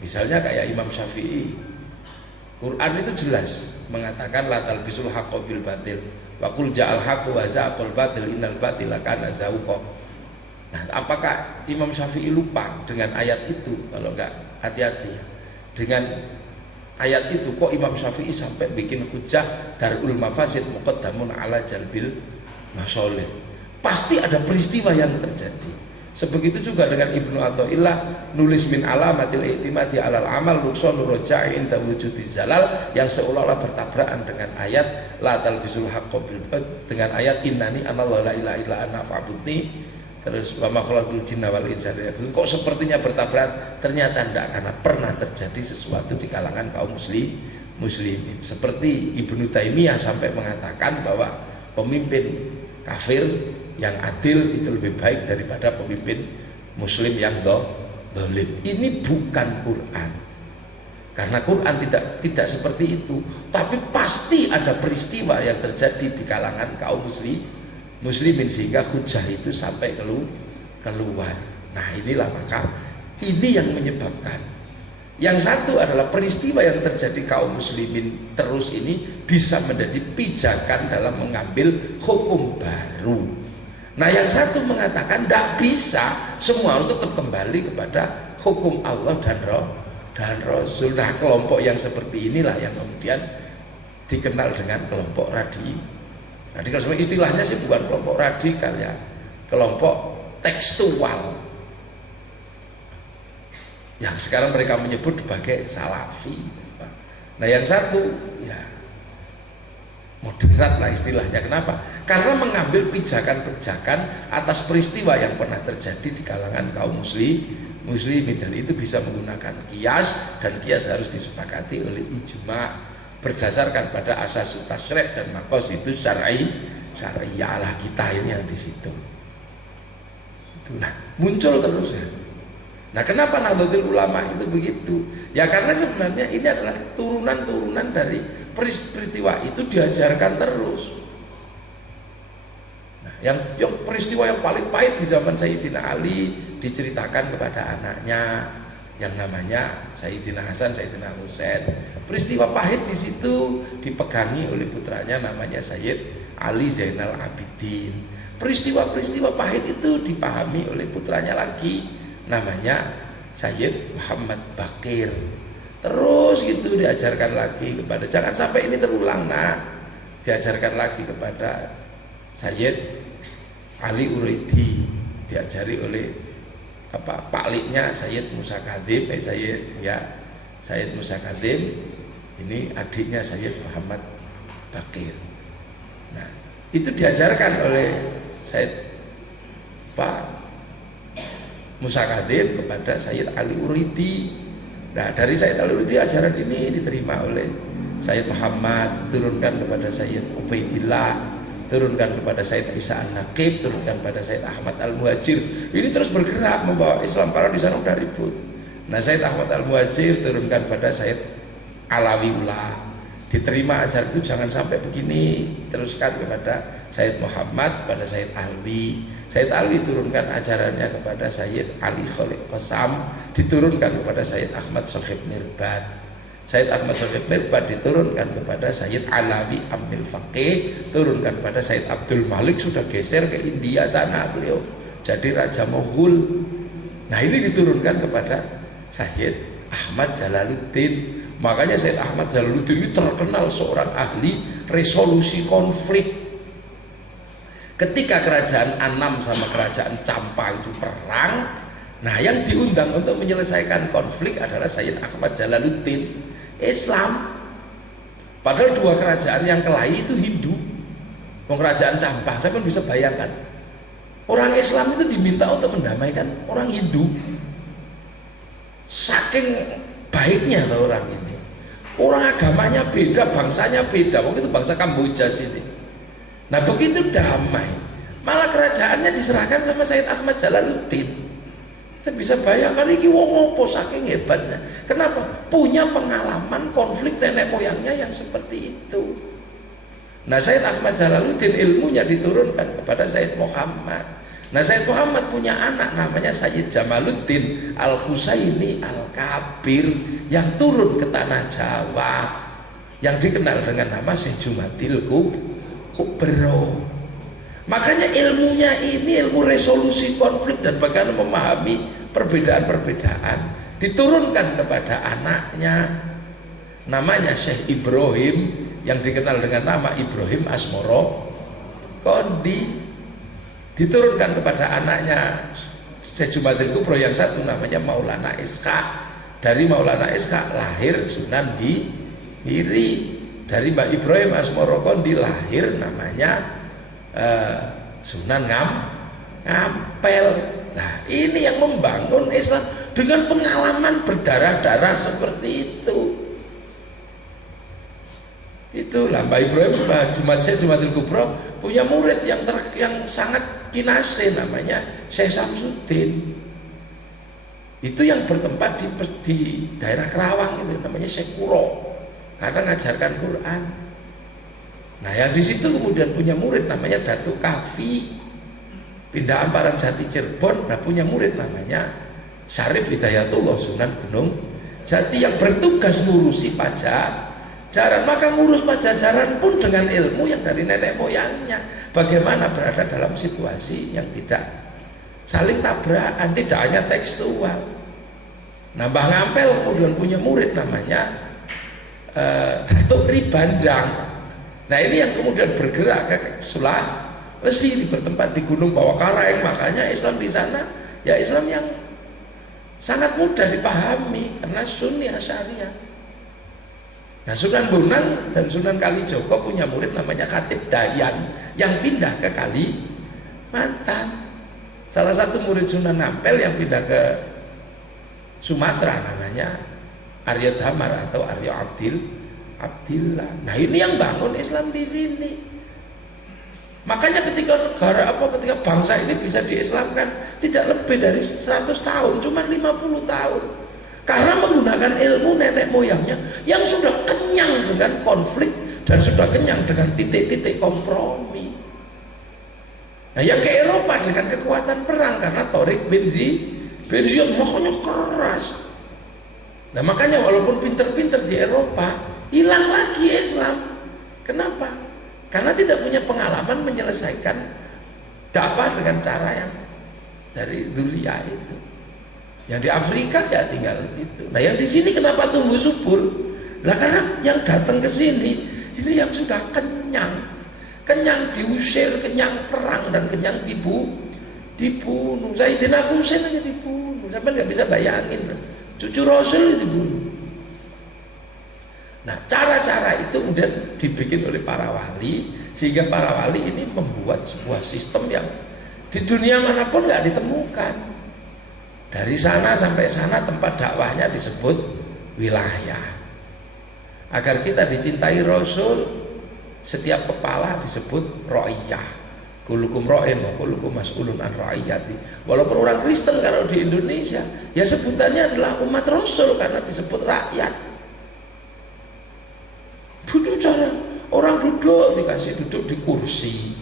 Misalnya kayak Imam Syafi'i, Quran itu jelas mengatakan la talbisul haqqo bil batil wa qul ja'al haqqu wa zaqal batil innal batila kana zahuqa. Nah, apakah Imam Syafi'i lupa dengan ayat itu? Kalau enggak, hati-hati dengan ayat itu. Kok Imam Syafi'i sampai bikin hujah darul mafasid muqaddamun ala jalbil masolih? Pasti ada peristiwa yang terjadi. Sebegitu juga dengan Ibnu Athaillah nulis min alamatil i'timadi alal amal nuqsanu roja'i inda wujudi zalal, yang seolah-olah bertabrakan dengan ayat la talbisul haqqo bil batil, dengan ayat innani anallahu la ilaha illa ana fa'budni, terus wa ma khalaqtul jinna wal insa. Kok sepertinya bertabrakan? Ternyata tidak, karena pernah terjadi sesuatu di kalangan kaum muslimin. Seperti Ibnu Taimiyah sampai mengatakan bahwa pemimpin kafir yang adil itu lebih baik daripada pemimpin muslim yang dolim. Ini bukan Quran, karena Quran tidak seperti itu. Tapi pasti ada peristiwa yang terjadi di kalangan kaum muslimin sehingga hujah itu sampai keluar. Nah inilah, maka ini yang menyebabkan. Yang satu adalah peristiwa yang terjadi kaum muslimin terus ini bisa menjadi pijakan dalam mengambil hukum baru. Nah yang satu mengatakan tidak bisa, semua harus tetap kembali kepada hukum Allah dan Rasul. Nah kelompok yang seperti inilah yang kemudian dikenal dengan kelompok radikal. Sebenarnya istilahnya sih bukan kelompok radikal ya, kelompok tekstual, yang sekarang mereka menyebut sebagai salafi. Nah yang satu ya moderat lah istilahnya. Kenapa? Karena mengambil pijakan-pijakan atas peristiwa yang pernah terjadi di kalangan kaum muslimin, dan itu bisa menggunakan kias, dan kias harus disepakati oleh ijma berdasarkan pada asas tasyri' dan maqasid syar'iyyah lah kita ini yang di situ. Itulah muncul terus ya. Nah kenapa Nahdlatul Ulama itu begitu? Ya karena sebenarnya ini adalah turunan-turunan dari peristiwa itu diajarkan terus. Nah, yang peristiwa yang paling pahit di zaman Sayyidina Ali diceritakan kepada anaknya yang namanya Sayyidina Hasan, Sayyidina Husain. Peristiwa pahit di situ dipegangi oleh putranya namanya Sayyid Ali Zainal Abidin. Peristiwa-peristiwa pahit itu dipahami oleh putranya lagi namanya Sayyid Muhammad Baqir. Terus gitu diajarkan lagi kepada, jangan sampai ini terulang. Nah diajarkan lagi kepada Sayyid Ali Uraidi, diajari oleh pakliknya Sayyid Musa Kadim, Sayyid Musa Kadim ini adiknya Sayyid Muhammad Baqir. Nah itu diajarkan oleh Sayyid Musa Kadim kepada Sayyid Ali Uraidi. Nah dari Sayyid Ali Uraidi ajaran ini diterima oleh Sayyid Muhammad, turunkan kepada Sayyid Ubaidillah, turunkan kepada Sayyid Isa An-Naqib, turunkan kepada Sayyid Ahmad Al-Muhajir. Ini terus bergerak membawa Islam, karena di sana udah ribut. Nah Sayyid Ahmad Al-Muhajir turunkan kepada Sayyid Alawiullah, diterima ajaran itu jangan sampai begini, teruskan kepada Sayyid Muhammad, kepada Sayyid Alwi. Sayyid Ali turunkan ajarannya kepada Sayyid Ali Khalid Qasam, diturunkan kepada Sayyid Ahmad Sohib Mirbad. Sayyid Ahmad Sohib Mirbad diturunkan kepada Sayyid Alawi Amil Faqih, turunkan kepada Sayyid Abdul Malik, sudah geser ke India sana beliau jadi Raja Moghul. Nah ini diturunkan kepada Sayyid Ahmad Jalaluddin. Makanya Sayyid Ahmad Jalaluddin ini terkenal seorang ahli resolusi konflik. Ketika kerajaan Annam sama kerajaan Campa itu perang, nah yang diundang untuk menyelesaikan konflik adalah Sayyid Ahmad Jalaluddin, Islam. Padahal dua kerajaan yang kelahi itu Hindu. Kerajaan Campa, saya pun bisa bayangkan, orang Islam itu diminta untuk mendamaikan orang Hindu. Saking baiknya tuh orang ini. Orang agamanya beda, bangsanya beda. Waktu itu bangsa Kamboja sini. Nah begitu damai, malah kerajaannya diserahkan sama Sayyid Ahmad Jalaluddin. Kita bisa bayangkan ini wong opo saking hebatnya. Kenapa? Punya pengalaman konflik nenek moyangnya yang seperti itu. Nah Sayyid Ahmad Jalaluddin ilmunya diturunkan kepada Sayyid Muhammad. Nah, Sayyid Muhammad punya anak namanya Sayyid Jamaluddin Al-Husaini Al-Kabir yang turun ke tanah Jawa, yang dikenal dengan nama Syekh Jumadil Kubro. Makanya ilmunya ini ilmu resolusi konflik dan bagaimana memahami perbedaan-perbedaan diturunkan kepada anaknya namanya Syekh Ibrahim yang dikenal dengan nama Ibrahim Asmoro Kondi, diturunkan kepada anaknya Syekh Jumadil Kubro yang satu namanya Maulana Ishaq. Dari Maulana Ishaq lahir Sunan Hiri, dari Mbak Ibrahim Asmoro Kondi lahir namanya Sunan Ngampel. Nah, ini yang membangun Islam dengan pengalaman berdarah-darah seperti itu. Itulah Mbak Ibrahim, Mbak Jumadil Kubro punya murid yang sangat kinase namanya Syekh Samsudin. Itu yang bertempat di daerah Kerawang itu namanya Syekh Kuro, karena ngajarkan Quran. Nah, yang di situ kemudian punya murid namanya Datuk Kafi, pindah Amparan Jati Cirebon. Nah, punya murid namanya Syarif Hidayatullah Sunan Gunung Jati yang bertugas ngurusi pajajaran. Maka ngurus pajajaran pun dengan ilmu yang dari nenek moyangnya. Bagaimana berada dalam situasi yang tidak saling tabrakan, tidak hanya tekstual. Nah, Mbah Ngampel kemudian punya murid namanya Datuk Ribandang. Nah, ini yang kemudian bergerak ke Sulawesi, bertempat di Gunung Bawakaraeng. Makanya Islam di sana ya Islam yang sangat mudah dipahami karena Sunni Asy'ariyah. Nah, Sunan Bonang dan Sunan Kalijogo punya murid namanya Khatib Dayan yang pindah ke Kalimantan. Salah satu murid Sunan Ampel yang pindah ke Sumatera namanya Arya Damar atau Arya Abdillah. Nah, ini yang bangun Islam di sini. Makanya ketika ketika bangsa ini bisa diislamkan tidak lebih dari 100 tahun, cuma 50 tahun. Karena menggunakan ilmu nenek moyangnya yang sudah kenyang dengan konflik dan sudah kenyang dengan titik-titik kompromi. Nah, yang ke Eropa dengan kekuatan perang karena Tariq bin Ziyad makanya keras. Nah, makanya walaupun pinter-pinter di Eropa, hilang lagi Islam. Kenapa? Karena tidak punya pengalaman menyelesaikan dakwah dengan cara yang dari dunia itu. Yang di Afrika ya tinggal itu. Nah, yang di sini kenapa tumbuh subur? Lah karena yang datang ke sini ini yang sudah kenyang diusir, kenyang perang dan kenyang dibunuh. Sayyidina Husain aja dibunuh. Sampai nggak bisa bayangin. Cucu Rasul dibunuh. Nah, cara-cara itu kemudian dibikin oleh para wali, sehingga para wali ini membuat sebuah sistem yang di dunia manapun nggak ditemukan. Dari sana sampai sana tempat dakwahnya disebut wilayah. Agar kita dicintai Rasul, setiap kepala disebut ra'iyah. Kulukum ra'in wa kulukum mas'ulun an ra'iyati. Walaupun orang Kristen kalau di Indonesia, ya sebutannya adalah umat Rasul karena disebut rakyat. Duduk orang duduk dikasih duduk di kursi.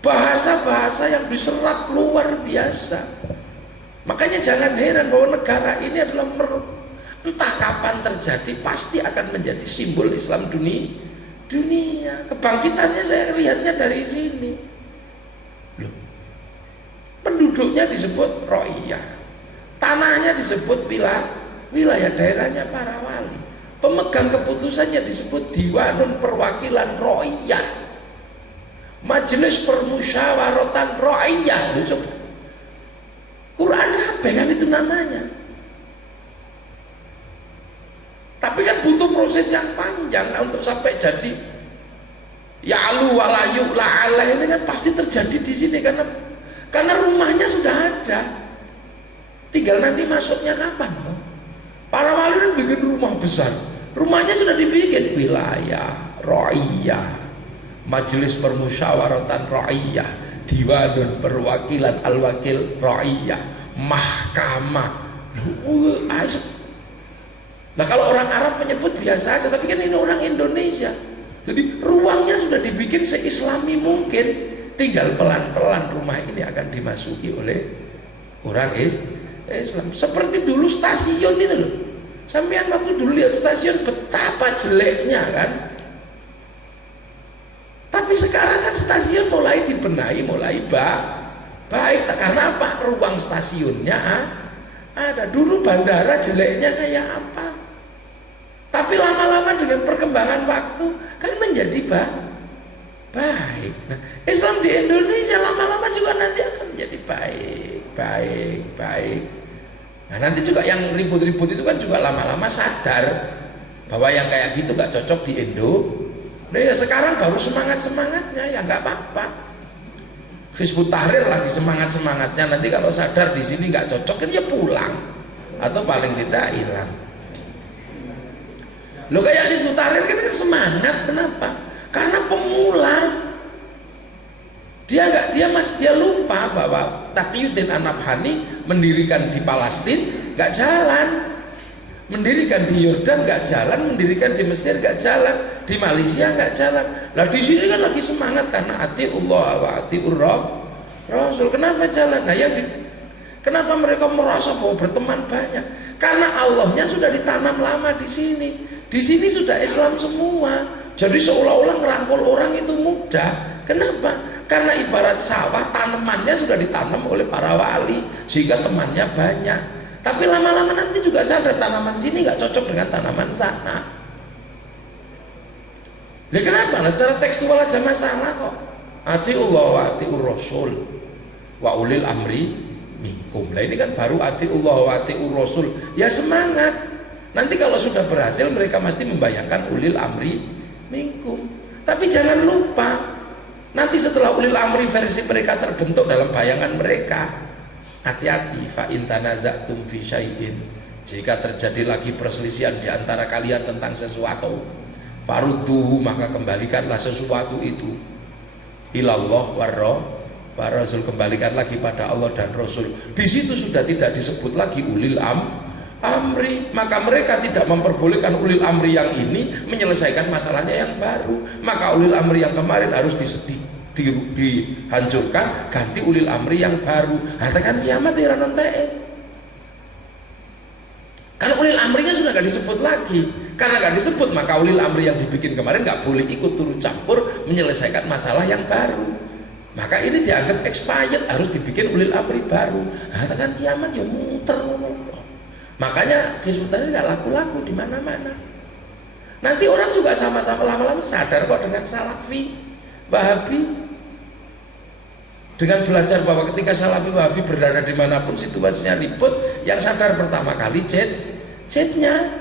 Bahasa-bahasa yang diserap luar biasa. Makanya jangan heran bahwa negara ini adalah entah kapan terjadi pasti akan menjadi simbol Islam dunia. Kebangkitannya saya lihatnya dari sini. Loh. Penduduknya disebut ra'iyah. Tanahnya disebut wilayah daerahnya para wali. Pemegang keputusannya disebut Diwanun Perwakilan Ra'iyah, Majelis Permusyawaratan Ra'iyah. Quran apa kan itu namanya? Tapi kan butuh proses yang panjang. Nah, untuk sampai jadi ya'lu walayu la'ala ini kan pasti terjadi di sini karena rumahnya sudah ada. Tinggal nanti masuknya kapan? Para wali kan bikin rumah besar. Rumahnya sudah dibikin wilayah, ra'iyah, Majelis Permusyawaratan Ra'iyah, Diwanun Perwakilan Al-Wakil Ra'iyah, Mahkamah. Nah, kalau orang Arab menyebut biasa aja, tapi kan ini orang Indonesia. Jadi ruangnya sudah dibikin seislami mungkin tinggal pelan-pelan rumah ini akan dimasuki oleh orang Islam. Seperti dulu stasiun itu loh. Sampean waktu dulu lihat stasiun betapa jeleknya kan. Tapi sekarang kan stasiun mulai dibenahi, mulai baik. Karena apa? Ruang stasiunnya ada. Dulu bandara jeleknya kayak apa? Tapi lama-lama dengan perkembangan waktu kan menjadi baik. Nah, Islam di Indonesia lama-lama juga nanti akan menjadi baik. Nah, nanti juga yang ribut-ribut itu kan juga lama-lama sadar bahwa yang kayak gitu gak cocok di Indo. Nah, ya sekarang baru semangat-semangatnya, ya nggak apa-apa. Hizbut Tahrir lagi semangat-semangatnya, nanti kalau sadar di sini nggak cocok kan ya pulang atau paling tidak hilang. Lo kayak Hizbut Tahrir kan semangat, kenapa? Karena pemula. Dia lupa bahwa Taqiyuddin An-Nabhani mendirikan di Palestina nggak jalan. Mendirikan di Yordan nggak jalan, mendirikan di Mesir nggak jalan, di Malaysia nggak jalan. Lah di sini kan lagi semangat karena atiullah wa atiur Rasul. Kenapa jalan? Nah, kenapa mereka merasa bahwa berteman banyak? Karena Allahnya sudah ditanam lama di sini. Di sini sudah Islam semua. Jadi seolah-olah ngerangkul orang itu mudah. Kenapa? Karena ibarat sawah, tanamannya sudah ditanam oleh para wali sehingga temannya banyak. Tapi lama-lama nanti juga sadar tanaman sini nggak cocok dengan tanaman sana. Nah, kenapa? Nah, secara tekstual aja masalah kok. Atiullah wa atiur Rasul wa ulil amri minkum. Nah, ini kan baru atiullah wa atiur Rasul. Ya semangat. Nanti kalau sudah berhasil mereka mesti membayangkan ulil amri minkum. Tapi jangan lupa, nanti setelah ulil amri versi mereka terbentuk dalam bayangan mereka, hati-hati, fa in tanaza'tum fi syai'in, jika terjadi lagi perselisihan di antara kalian tentang sesuatu, farudduhu, maka kembalikanlah sesuatu itu ilallah wa rasul, kembalikan lagi pada Allah dan Rasul. Di situ sudah tidak disebut lagi ulil amri, maka mereka tidak memperbolehkan ulil amri yang ini menyelesaikan masalahnya yang baru. Maka ulil amri yang kemarin harus dihancurkan, ganti ulil amri yang baru. Katakan kiamat ya nanti. Karena ulil amrinya sudah gak disebut lagi. Karena gak disebut, maka ulil amri yang dibikin kemarin gak boleh ikut turut campur menyelesaikan masalah yang baru. Maka ini dianggap expired, harus dibikin ulil amri baru. Katakan kiamat ya muter. Makanya Hizbut Tahrir gak laku-laku di mana-mana. Nanti orang juga sama-sama lama-lama sadar kok dengan Salafi, Wahabi. Dengan belajar bahwa ketika Salafi Wahabi berada dimanapun situasinya ribut, yang sadar pertama kali jetnya.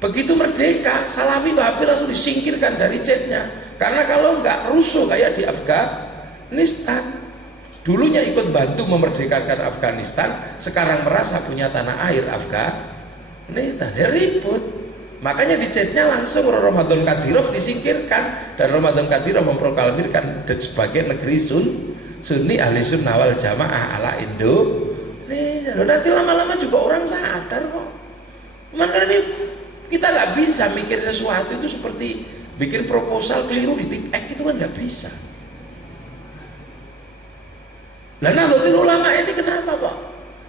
Begitu merdeka, Salafi Wahabi langsung disingkirkan dari jetnya. Karena kalau nggak rusuh kayak di Afghanistan, dulunya ikut bantu memerdekakan Afghanistan, sekarang merasa punya tanah air Afghanistan, dia ribut. Makanya di chatnya langsung Ramadan Kadyrov disingkirkan, dan Ramadan Kadyrov memproklamirkan sebagai negeri Sunni ahli sunnah wal jamaah ala Indonesia. Nanti lama-lama juga orang sadar kok. Makanya ini kita nggak bisa mikir sesuatu itu seperti bikin proposal keliru di tip X, itu kan nggak bisa. Lah Nahdlatul Ulama ini kenapa kok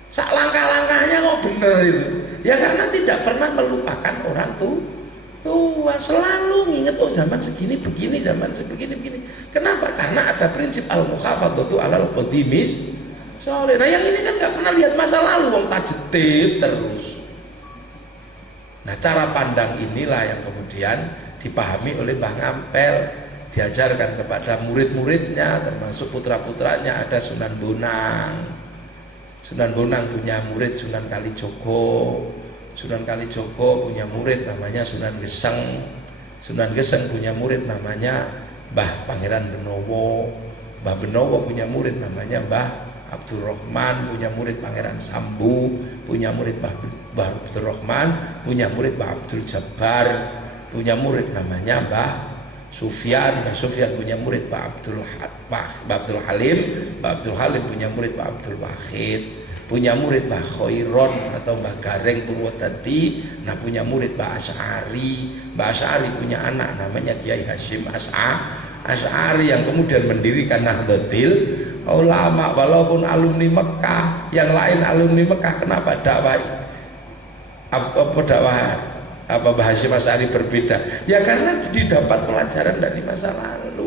sak langkah-langkahnya kok bener itu? Ya karena tidak pernah melupakan orang tua, selalu nginget oh zaman segini begini, zaman sebegini. Kenapa? Karena ada prinsip al-mukhafadhatu alal qadimis soalnya. Nah yang ini kan nggak pernah lihat masa lalu, wong tajdid terus. Nah cara pandang inilah yang kemudian dipahami oleh Mbah Ngampel, diajarkan kepada murid-muridnya, termasuk putra-putranya. Ada Sunan Bonang. Sunan Bonang punya murid Sunan Kalijogo. Sunan Kalijogo punya murid namanya Sunan Geseng. Sunan Geseng punya murid namanya Mbah Pangeran Benowo. Mbah Benowo punya murid namanya Mbah Abdurrahman, punya murid Pangeran Sambu, punya murid Mbah Abdurrahman, punya murid Mbah Abdul Jabbar, punya murid namanya Mbah Sufyan. Mbah Sufyan punya murid Mbah Abdul Halim. Mbah Abdul Halim punya murid Mbah Abdul Wahid, punya murid Mbah Khairon atau Mbah Gareng Purwodadi. Nah punya murid Mbah Asy'ari. Mbah Asy'ari punya anak namanya Kiai Hasyim Asy'ari yang kemudian mendirikan Nahdlatul Ulama, walaupun alumni Mekah, yang lain alumni Mekah, kenapa dakwah Hasyim Asy'ari berbeda? Ya karena didapat pelajaran dari masa lalu.